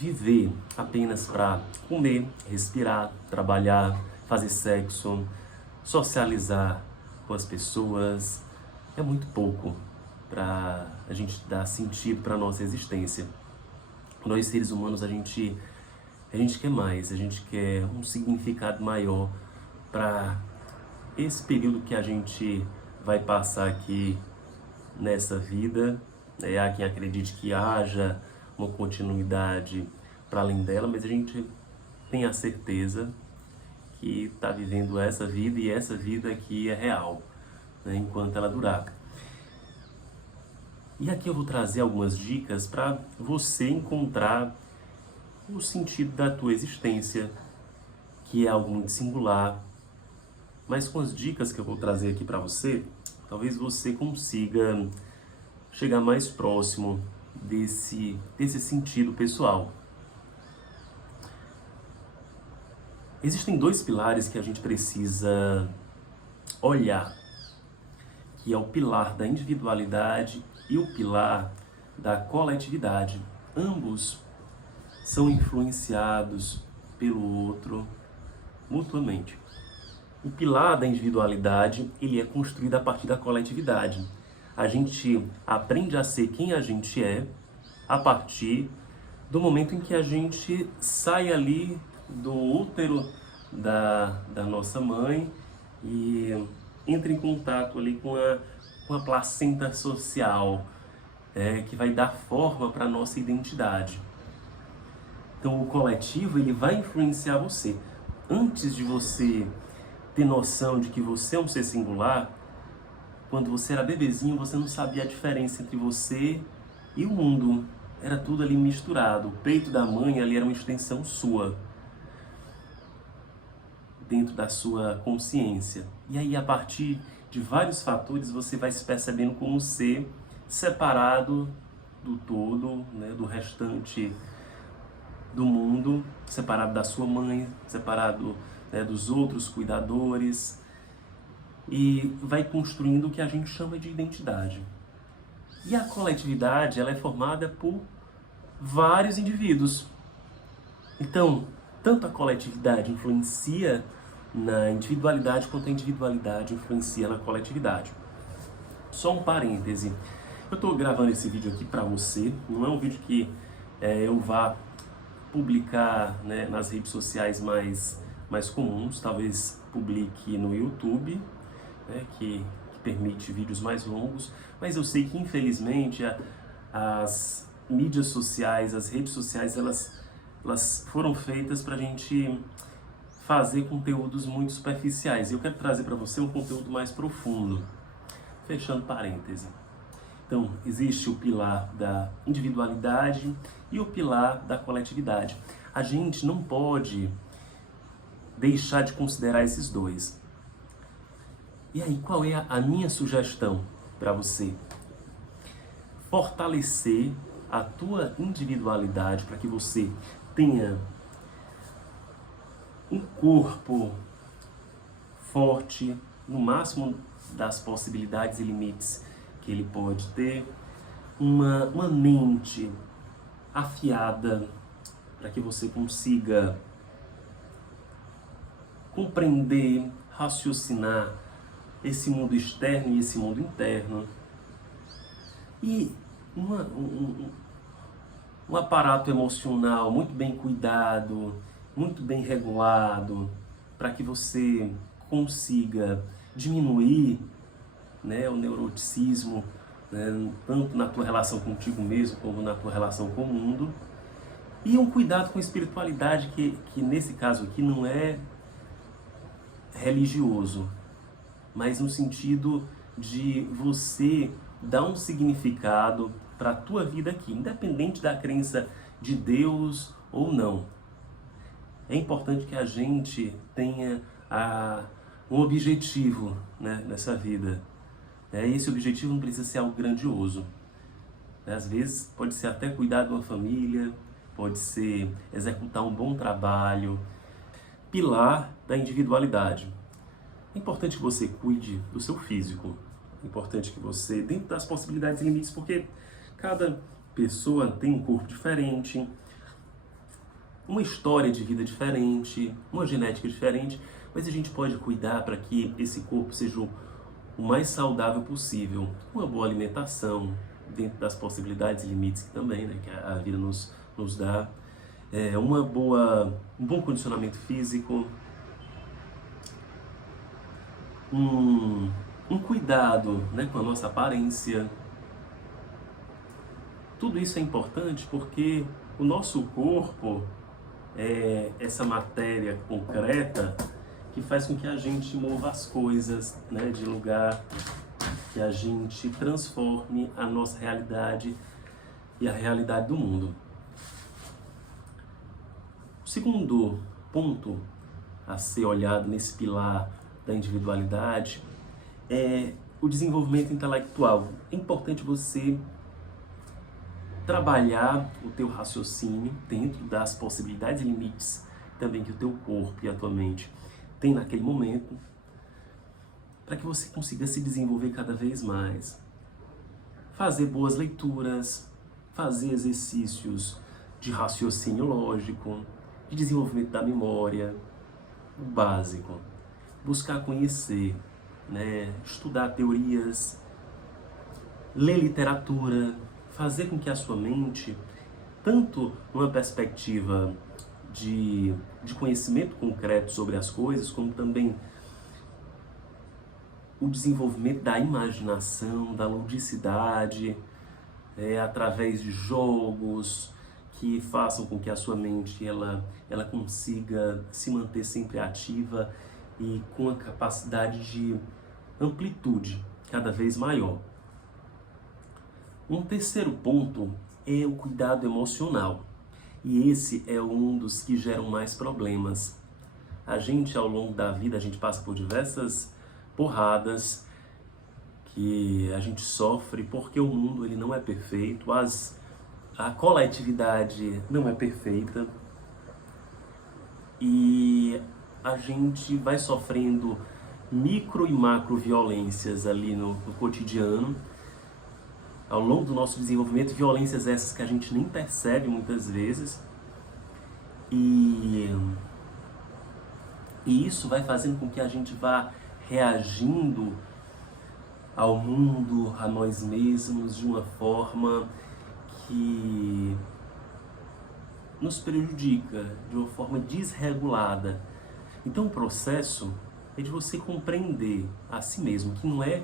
viver apenas para comer, respirar, trabalhar, fazer sexo, socializar com as pessoas, é muito pouco para a gente dar sentido para a nossa existência. Nós, seres humanos, a gente quer mais, a gente quer um significado maior para esse período que a gente vai passar aqui nessa vida. Há quem acredite que haja uma continuidade para além dela, mas a gente tem a certeza que está vivendo essa vida e essa vida aqui é real, né, enquanto ela durar. E aqui eu vou trazer algumas dicas para você encontrar o sentido da tua existência, que é algo muito singular. Mas com as dicas que eu vou trazer aqui para você, talvez você consiga chegar mais próximo desse sentido pessoal. Existem dois pilares que a gente precisa olhar, que é o pilar da individualidade e o pilar da coletividade. Ambos são influenciados pelo outro mutuamente. O pilar da individualidade, ele é construído a partir da coletividade. A gente aprende a ser quem a gente é a partir do momento em que a gente sai ali do útero da nossa mãe e entra em contato ali com a placenta social, que vai dar forma para a nossa identidade. Então o coletivo, ele vai influenciar você. Antes de você ter noção de que você é um ser singular, quando você era bebezinho, você não sabia a diferença entre você e o mundo. Era tudo ali misturado. O peito da mãe ali era uma extensão sua, dentro da sua consciência. E aí, a partir de vários fatores, você vai se percebendo como um ser separado do todo, né, do restante do mundo, separado da sua mãe, separado, né, dos outros cuidadores, e vai construindo o que a gente chama de identidade. E a coletividade, ela é formada por vários indivíduos. Então, tanto a coletividade influencia na individualidade, quanto a individualidade influencia na coletividade. Só um parêntese. Eu estou gravando esse vídeo aqui para você, não é um vídeo que eu vá publicar, né, nas redes sociais mais comuns. Talvez publique no YouTube, né, que permite vídeos mais longos, mas eu sei que infelizmente as mídias sociais, as redes sociais, elas foram feitas para a gente fazer conteúdos muito superficiais. Eu quero trazer para você um conteúdo mais profundo. Fechando parêntese. Então, existe o pilar da individualidade e o pilar da coletividade. A gente não pode deixar de considerar esses dois. E aí, qual é a minha sugestão para você? Fortalecer a tua individualidade para que você tenha um corpo forte, no máximo das possibilidades e limites que ele pode ter, uma mente afiada, para que você consiga compreender, raciocinar esse mundo externo e esse mundo interno, e um aparato emocional muito bem cuidado, muito bem regulado, para que você consiga diminuir, né, o neuroticismo, né, tanto na tua relação contigo mesmo, como na tua relação com o mundo, e um cuidado com a espiritualidade, que nesse caso aqui não é religioso, mas no sentido de você dar um significado para a tua vida aqui, independente da crença de Deus ou não. É importante que a gente tenha um objetivo, né, nessa vida. Esse objetivo não precisa ser algo grandioso. Às vezes pode ser até cuidar de uma família, pode ser executar um bom trabalho. Pilar da individualidade. É importante que você cuide do seu físico. É importante que você, dentro das possibilidades e limites, porque cada pessoa tem um corpo diferente, uma história de vida diferente, uma genética diferente, mas a gente pode cuidar para que esse corpo seja o mais saudável possível. Uma boa alimentação, dentro das possibilidades e limites que também, né, que a vida nos dá. Um bom condicionamento físico, um cuidado, né, com a nossa aparência. Tudo isso é importante porque o nosso corpo é essa matéria concreta que faz com que a gente mova as coisas, né, de lugar, que a gente transforme a nossa realidade e a realidade do mundo. O segundo ponto a ser olhado nesse pilar da individualidade é o desenvolvimento intelectual. É importante você trabalhar o teu raciocínio dentro das possibilidades e limites também que o teu corpo e a tua mente tem naquele momento, para que você consiga se desenvolver cada vez mais. Fazer boas leituras, fazer exercícios de raciocínio lógico, de desenvolvimento da memória, o básico. Buscar conhecer, né? Estudar teorias, ler literatura, fazer com que a sua mente, tanto numa perspectiva de conhecimento concreto sobre as coisas, como também o desenvolvimento da imaginação, da ludicidade, através de jogos que façam com que a sua mente ela consiga se manter sempre ativa e com a capacidade de amplitude cada vez maior. Um terceiro ponto é o cuidado emocional. E esse é um dos que geram mais problemas. A gente, ao longo da vida, a gente passa por diversas porradas que a gente sofre porque o mundo ele não é perfeito, a coletividade não é perfeita e a gente vai sofrendo micro e macro violências ali no cotidiano, ao longo do nosso desenvolvimento, violências essas que a gente nem percebe muitas vezes, e isso vai fazendo com que a gente vá reagindo ao mundo, a nós mesmos, de uma forma que nos prejudica, de uma forma desregulada. Então o processo é de você compreender a si mesmo, que não é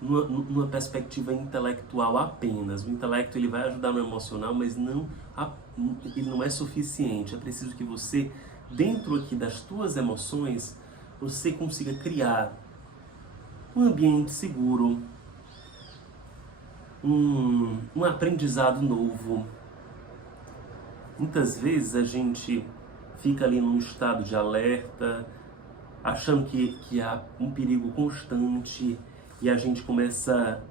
numa perspectiva intelectual apenas. O intelecto ele vai ajudar no emocional, mas ele não é suficiente. É preciso que você, dentro aqui das tuas emoções, você consiga criar um ambiente seguro, um aprendizado novo. Muitas vezes a gente fica ali num estado de alerta, achando que há um perigo constante, e a gente começa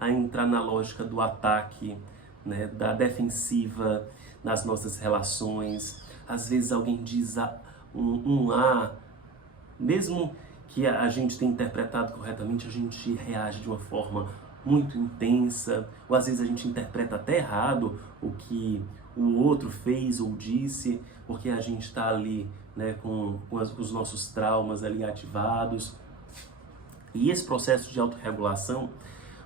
a entrar na lógica do ataque, né, da defensiva nas nossas relações. Às vezes alguém diz um A, mesmo que a gente tenha interpretado corretamente, a gente reage de uma forma muito intensa, ou às vezes a gente interpreta até errado o que o outro fez ou disse, porque a gente está ali, né, com os nossos traumas ali ativados. E esse processo de autorregulação,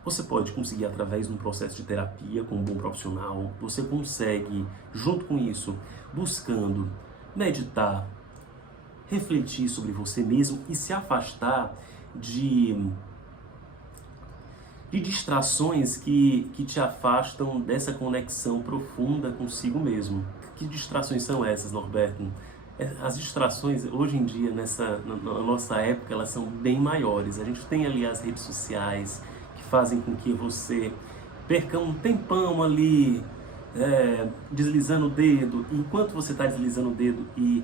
você pode conseguir através de um processo de terapia com um bom profissional. Você consegue, junto com isso, buscando meditar, refletir sobre você mesmo e se afastar de distrações que te afastam dessa conexão profunda consigo mesmo. Que distrações são essas, Norberto? As distrações, hoje em dia, na nossa época, elas são bem maiores. A gente tem ali as redes sociais que fazem com que você perca um tempão ali, deslizando o dedo. Enquanto você está deslizando o dedo e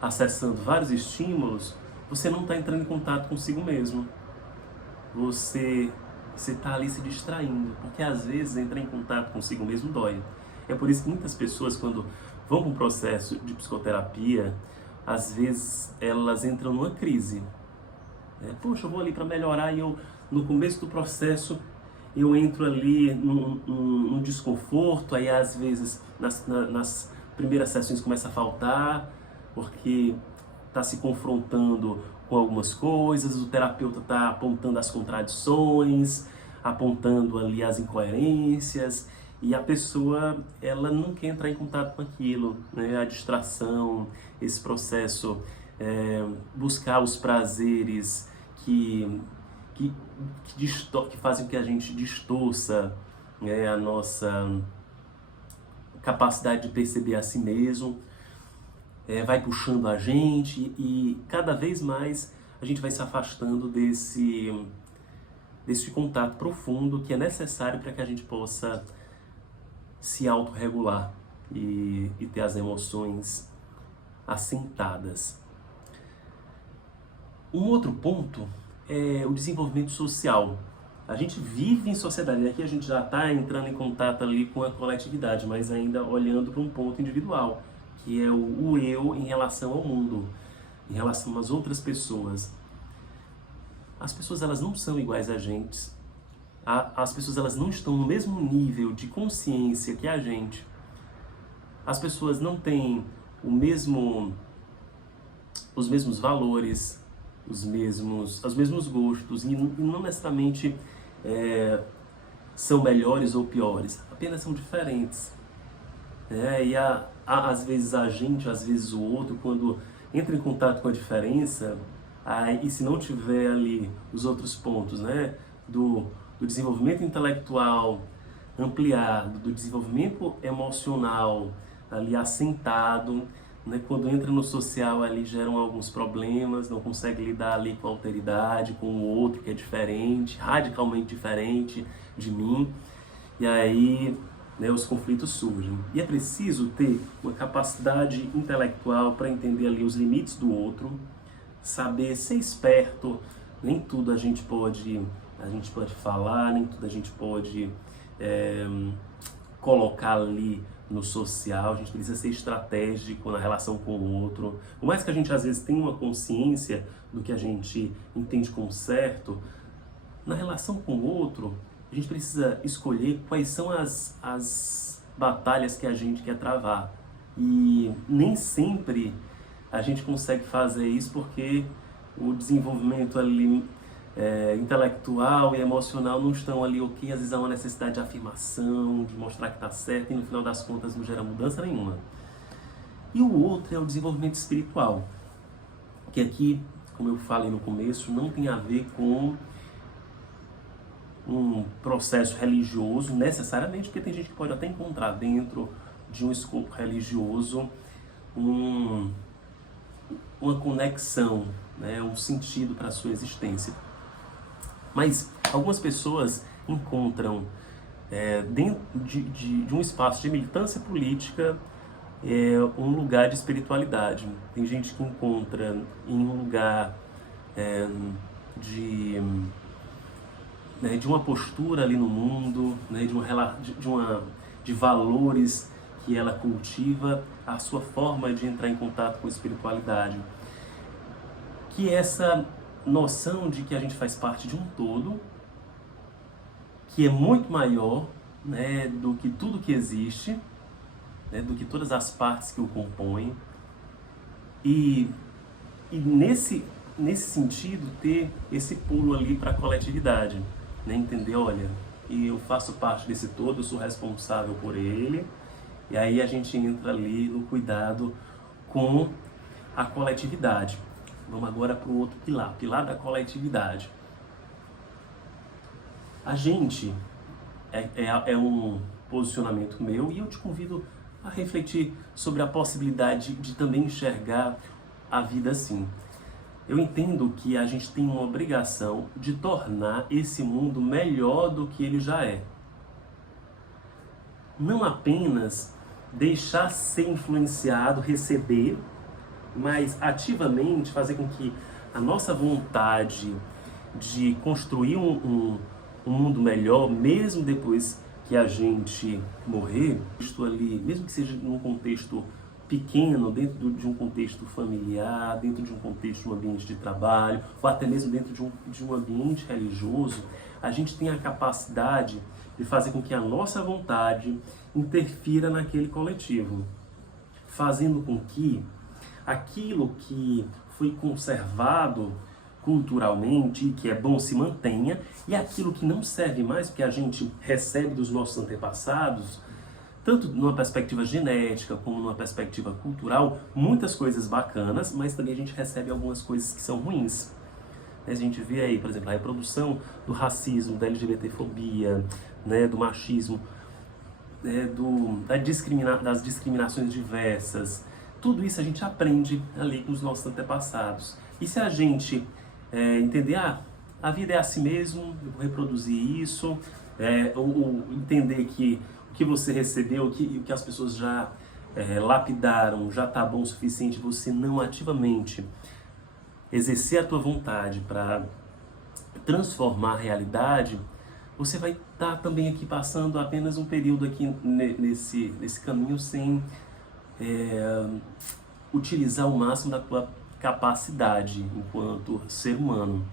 acessando vários estímulos, você não está entrando em contato consigo mesmo. Você está ali se distraindo, porque às vezes entrar em contato consigo mesmo dói. É por isso que muitas pessoas, quando vão para um processo de psicoterapia, às vezes elas entram numa crise. Poxa, eu vou ali para melhorar e no começo do processo eu entro ali num desconforto, aí às vezes primeiras sessões começa a faltar, porque está se confrontando com algumas coisas, o terapeuta está apontando as contradições, apontando ali as incoerências, e a pessoa, ela não quer entrar em contato com aquilo, né? A distração, esse processo, buscar os prazeres que fazem com que a gente distorça, né, a nossa capacidade de perceber a si mesmo, vai puxando a gente e cada vez mais a gente vai se afastando desse contato profundo que é necessário para que a gente possa se autorregular e ter as emoções assentadas. Um outro ponto é o desenvolvimento social. A gente vive em sociedade, aqui a gente já está entrando em contato ali com a coletividade, mas ainda olhando para um ponto individual, que é o eu em relação ao mundo, em relação às outras pessoas. As pessoas, elas não são iguais a gente. As pessoas, elas não estão no mesmo nível de consciência que a gente. As pessoas não têm os mesmos valores, os mesmos gostos, e não necessariamente são melhores ou piores, apenas são diferentes. E às vezes a gente, às vezes o outro, quando entra em contato com a diferença, e se não tiver ali os outros pontos, né, do desenvolvimento intelectual ampliado, do desenvolvimento emocional ali assentado, né, quando entra no social ali geram alguns problemas, não consegue lidar ali com a alteridade, com o outro que é diferente, radicalmente diferente de mim, e aí, né, os conflitos surgem. E é preciso ter uma capacidade intelectual para entender ali os limites do outro, saber ser esperto. Nem tudo a gente pode falar, nem tudo a gente pode colocar ali no social. A gente precisa ser estratégico na relação com o outro. Por mais que a gente às vezes tenha uma consciência do que a gente entende como certo, na relação com o outro, a gente precisa escolher quais são as batalhas que a gente quer travar. E nem sempre a gente consegue fazer isso porque o desenvolvimento ali intelectual e emocional não estão ali ok. Às vezes há uma necessidade de afirmação, de mostrar que está certo, e no final das contas não gera mudança nenhuma. E o outro é o desenvolvimento espiritual, que aqui, como eu falei no começo, não tem a ver com um processo religioso necessariamente, porque tem gente que pode até encontrar dentro de um escopo religioso uma conexão, né, um sentido para a sua existência. Mas algumas pessoas encontram dentro de um espaço de militância política um lugar de espiritualidade. Tem gente que encontra em um lugar de uma postura ali no mundo, né, de valores que ela cultiva, a sua forma de entrar em contato com a espiritualidade. Que é essa noção de que a gente faz parte de um todo, que é muito maior, né, do que tudo que existe, né, do que todas as partes que o compõem, e nesse sentido ter esse pulo ali para a coletividade, né, entender, olha, eu faço parte desse todo, eu sou responsável por ele, e aí a gente entra ali no cuidado com a coletividade. Vamos agora para o outro pilar, pilar da coletividade. A gente, é um posicionamento meu, e eu te convido a refletir sobre a possibilidade de também enxergar a vida assim. Eu entendo que a gente tem uma obrigação de tornar esse mundo melhor do que ele já é. Não apenas deixar ser influenciado, receber, mas ativamente fazer com que a nossa vontade de construir um mundo melhor, mesmo depois que a gente morrer, isto ali, mesmo que seja num contexto pequeno, dentro de um contexto familiar, dentro de um contexto de um ambiente de trabalho, ou até mesmo dentro de um ambiente religioso, a gente tem a capacidade de fazer com que a nossa vontade interfira naquele coletivo. fazendo com que aquilo que foi conservado culturalmente, que é bom, se mantenha, e aquilo que não serve mais, porque a gente recebe dos nossos antepassados, tanto numa perspectiva genética como numa perspectiva cultural, muitas coisas bacanas, mas também a gente recebe algumas coisas que são ruins. A gente vê aí, por exemplo, a reprodução do racismo, da LGBTfobia, né, do machismo, das discriminações diversas. Tudo isso a gente aprende ali com os nossos antepassados. E se a gente entender, a vida é assim mesmo, eu vou reproduzir isso, ou entender que o que você recebeu, o que as pessoas já lapidaram, já está bom o suficiente, você não ativamente exercer a tua vontade para transformar a realidade, você vai estar também aqui passando apenas um período aqui nesse caminho sem utilizar o máximo da tua capacidade enquanto ser humano.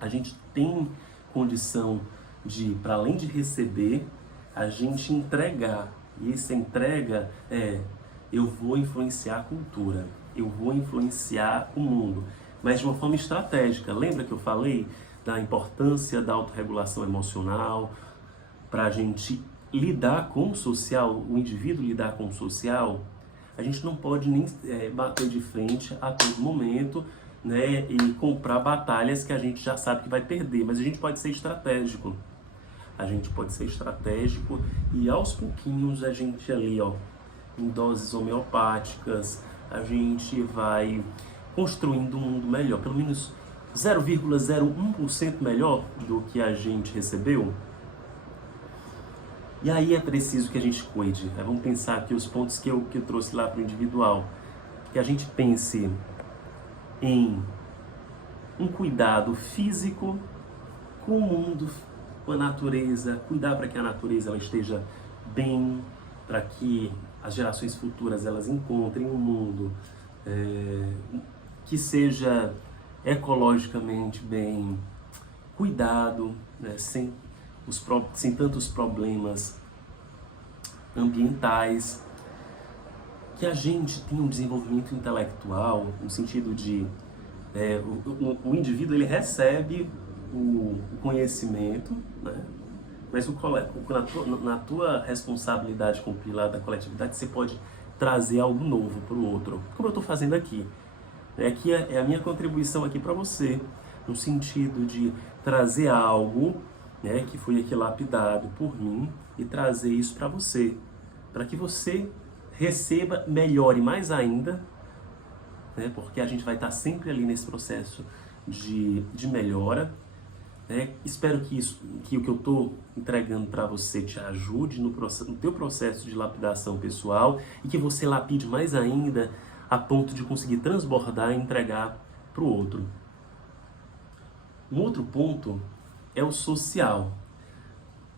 A gente tem condição de, para além de receber, a gente entregar. E essa entrega eu vou influenciar a cultura, eu vou influenciar o mundo, mas de uma forma estratégica. Lembra que eu falei da importância da autorregulação emocional para a gente lidar com o social, o indivíduo lidar com o social? A gente não pode nem bater de frente a todo momento, né, e comprar batalhas que a gente já sabe que vai perder, mas a gente pode ser estratégico. A gente pode ser estratégico e aos pouquinhos a gente ali, em doses homeopáticas, a gente vai construindo um mundo melhor, pelo menos 0,01% melhor do que a gente recebeu. E aí é preciso que a gente cuide. Vamos pensar aqui os pontos que eu trouxe lá para o individual. Que a gente pense em um cuidado físico com o mundo, com a natureza, cuidar para que a natureza ela esteja bem, para que as gerações futuras elas encontrem um mundo que seja ecologicamente bem cuidado, né, sem tantos problemas ambientais, que a gente tenha um desenvolvimento intelectual, no sentido de o indivíduo ele recebe o conhecimento, né, mas na tua responsabilidade com o pilar da coletividade você pode trazer algo novo para o outro, como eu estou fazendo aqui. Aqui é a minha contribuição aqui para você, no sentido de trazer algo, né, que foi aqui lapidado por mim e trazer isso para você, para que você receba, melhore mais ainda, né, porque a gente vai estar sempre ali nesse processo de melhora. Espero que o que eu estou entregando para você te ajude no teu processo de lapidação pessoal e que você lapide mais ainda a ponto de conseguir transbordar e entregar para o outro. Um outro ponto é o social.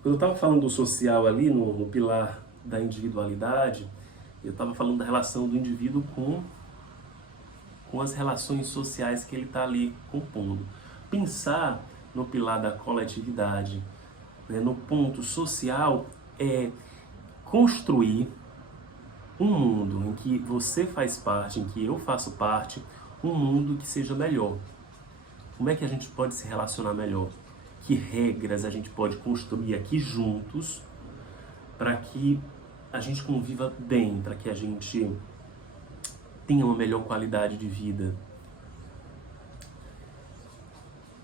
Quando eu estava falando do social ali, no pilar da individualidade, eu estava falando da relação do indivíduo com as relações sociais que ele está ali compondo. Pensar no pilar da coletividade, né, no ponto social, é construir um mundo em que você faz parte, em que eu faço parte, um mundo que seja melhor. Como é que a gente pode se relacionar melhor? Que regras a gente pode construir aqui juntos para que a gente conviva bem, para que a gente tenha uma melhor qualidade de vida?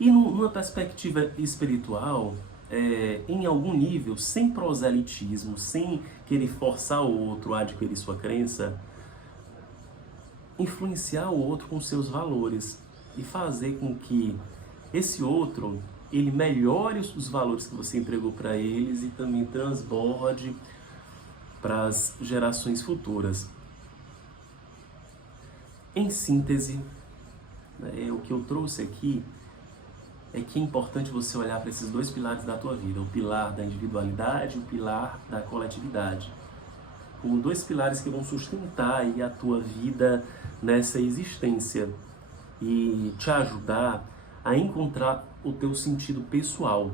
E numa perspectiva espiritual, em algum nível, sem proselitismo, sem querer forçar o outro a adquirir sua crença, influenciar o outro com seus valores e fazer com que esse outro ele melhore os valores que você entregou para eles e também transborde para as gerações futuras. Em síntese, o que eu trouxe aqui é que é importante você olhar para esses dois pilares da tua vida, o pilar da individualidade e o pilar da coletividade. Como dois pilares que vão sustentar aí a tua vida nessa existência e te ajudar a encontrar o teu sentido pessoal.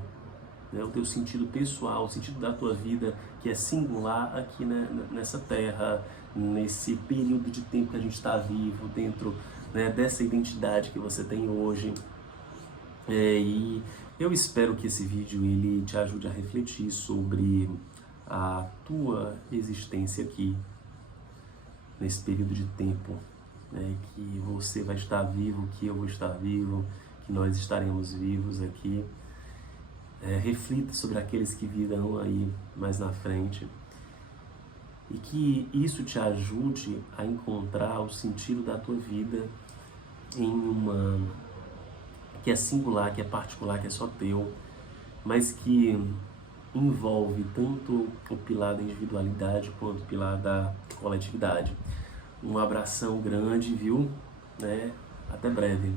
né, o teu sentido pessoal, o sentido da tua vida que é singular aqui, né, nessa terra, nesse período de tempo que a gente está vivo, dentro, né, dessa identidade que você tem hoje. E eu espero que esse vídeo ele te ajude a refletir sobre a tua existência aqui, nesse período de tempo, né, que você vai estar vivo, que eu vou estar vivo, que nós estaremos vivos aqui. Reflita sobre aqueles que virão aí mais na frente e que isso te ajude a encontrar o sentido da tua vida em uma que é singular, que é particular, que é só teu, mas que envolve tanto o pilar da individualidade quanto o pilar da coletividade. Um abração grande, viu? Até breve.